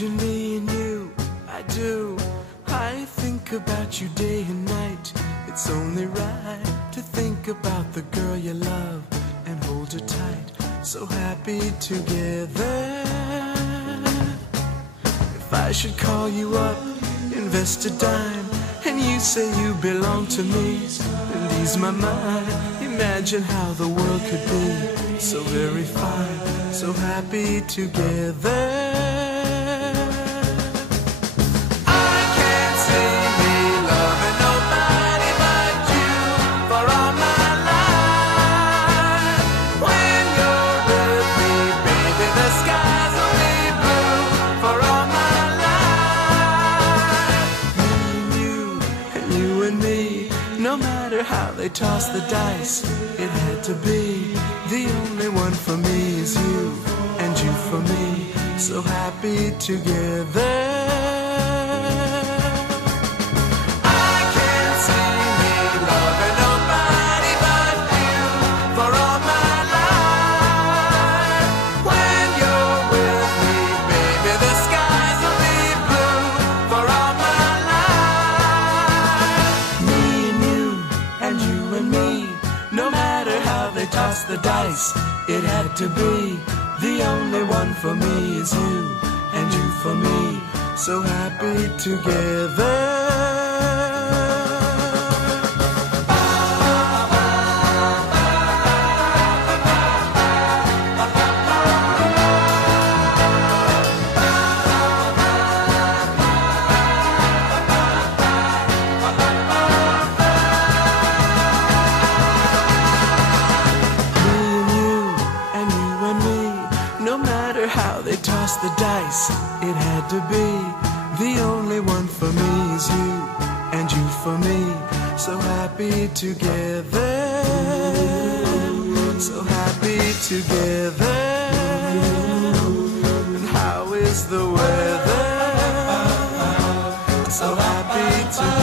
Imagine me and you, I do. I think about you day and night. It's only right to think about the girl you love and hold her tight. So happy together. If I should call you up, invest a dime, and you say you belong to me, and ease my mind. Imagine how the world could be so very fine, so happy together. No matter how they toss the dice, it had to be. The only one for me is you, and you for me, so happy together. No matter how they toss the dice, it had to be. The only one for me is you, and you for me, so happy together. No matter how they toss the dice, it had to be. The only one for me is you, and you for me, so happy together. So happy together. And how is the weather? So happy together.